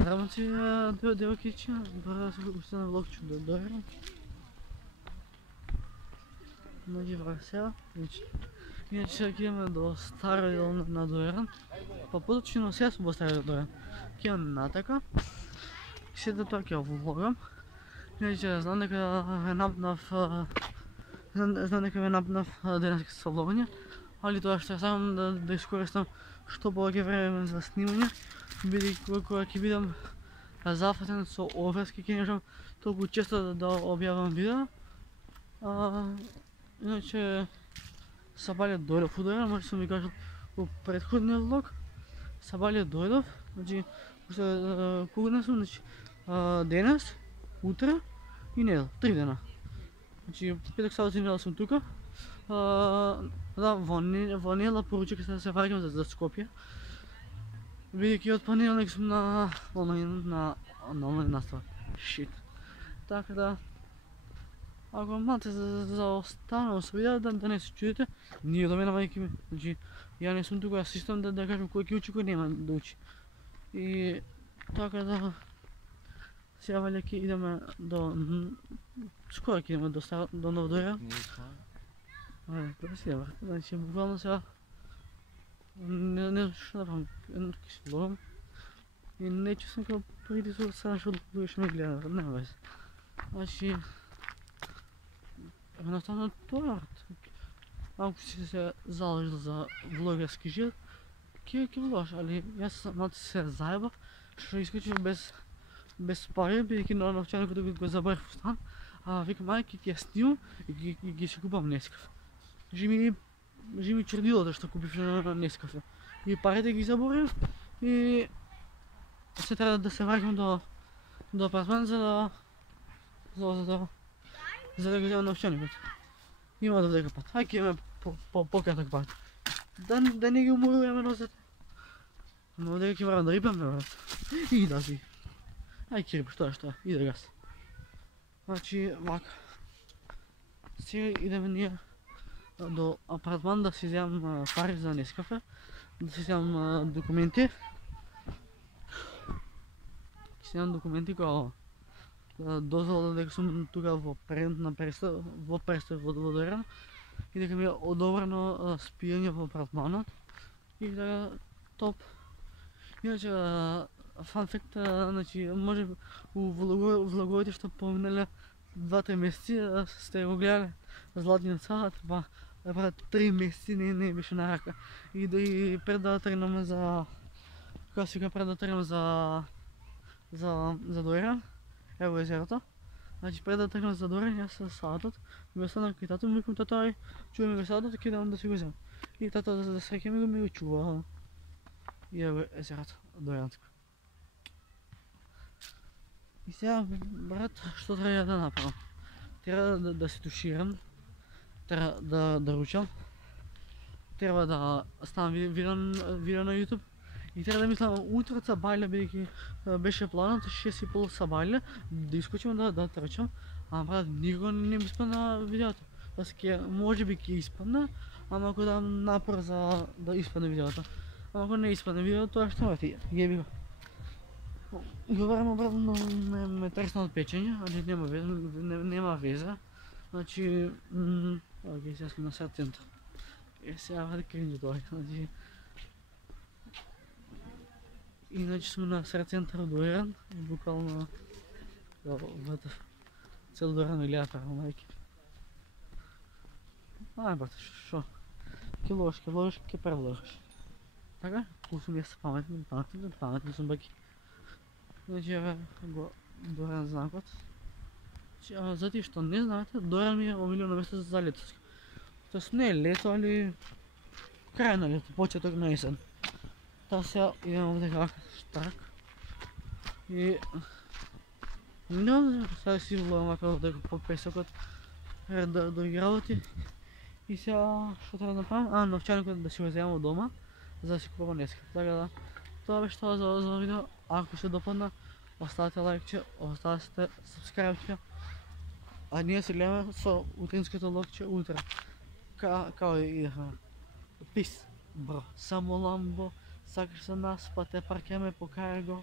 Здравейте, девойки, добре сте на влогче до Дорен. Надеваю сега. Иначе отидем до старого на Дорен. По получину сега сме старого Дорен. Отидем на така. Седа тук я влогам. Иначе знам дека е напнав денеска со влогање, али тоа што сакам да искористам што повеќе време за снимање, бидејќи кога ќе бидам зафатен со обврски ќе не можам толку често да објавам видео. Иначе сабале дојдов у Дорен, може сум ви кажал во претходниот влог. Сабале дојдов, значи кога днес сум, значи денес, утре и недел, 3 дена. Значи петок, сабота и недела сум тука. Да, во недела поручив да се враќам за Скопје. Бидејќи од понеделник сум на онлайн настава. Шит. Така да, ако малце заостанало со видео, да не се чудите, ние до мене мајки ми. Значи, ја не сум тука асистент да кажам кој ќе учи, кој нема да учи. И така да, сега валја ќе идеме до... Скоро ќе идеме до Нов Дорен. Красиво, значи буквално сега не знам што да правам, едно ќе се влогам и не чувствам како притисок сега што други што ме гледа, нема везе. Значи, едноставно тоа, ако си се заложил за влогерски живот, ќе влогаш, али јас малце се заебав, што искачив без пари, бидејќи на новчаникот го забравив во стан, викам ајде ќе снимам и ќе си купам Нескафе. Жи ми чердилото што купив на Нескафе. И парите ги заборив и се треба да се враќам до апартман за да го земам новчаникот. Има довека пат. Ајде ќе имаме пократок пат. Да не ги уморуваме носете. Но дека ќе морам да рипам, брат. И да си. Ајде ќе рипаш, што, и да гас. Значи, вака. Сега идеме ние до апартман да си земам пари за Нескафе, да си земам документи. Ќе си земам документи која дозвола дека сум тука во престој во Дорен и дека ми е одобрено спиење во апартманот и дека топ. Иначе, фан факт, значи, може у влоговите што поминале 2-3 месеци сте го гледале Златниот сад, па 3 месеци не беше на рака. И пред да тргнеме за... Кога си пред да тргнеме за Дорен, ево езерото. Значи пред да тргнем за Дорен, јас со садот, ми останав кај тато, ми викам тато, ај, чуваме го садот, ќе идам да си го земам. И тато за да среќаме ми го чува. И ево езерото, Доренско. И сега, брат, што треба да направам? Треба да се туширам, треба да ручам, треба да ставам видео на YouTube и треба да мислам утре сабајле, бидејќи беше планот 6:30 сабајле, да искочим да трчам, брат, никога не ми испадна видеото. Може би ќе испадна, ама ако дам напор за да испадне видеото. Ама ако не испадне видеото, тоа што морате, јеби го. Говорам обратно, ме тресна од печење, али нема веза. Значи, окей, сега сме на сад центар. Сега вади кринџ дојде, значи... Иначе сме на сад центар Дорен и буквално вътре цел Дорен ме гледа право, мајки. Брат, шо? Ке вложиш, ке превложиш. Така? Кој сум јас паметни сум баки. Значи, еве го Дорен знакот. За тие што не знаете, Дорен ми е омилено место за летоска. Тоест не е лето, али крај на лето, почеток на есен. Та сега идеме овде вака штрак. И... не знам, сега си влогам вака овде по песокот, да ги работи. И сега, што треба да направам? Новчаникот да си го земам од дома, за да си купам Нескафе. Така да, тоа беше тоа за видео. Ако се допадна, оставете лайкче, оставете сабскрајбче. А ние се гледаме со утринското влогче утре. Као идеха. Пис, бро. Само ламбо, сакаш за нас, па те паркеме, покај го.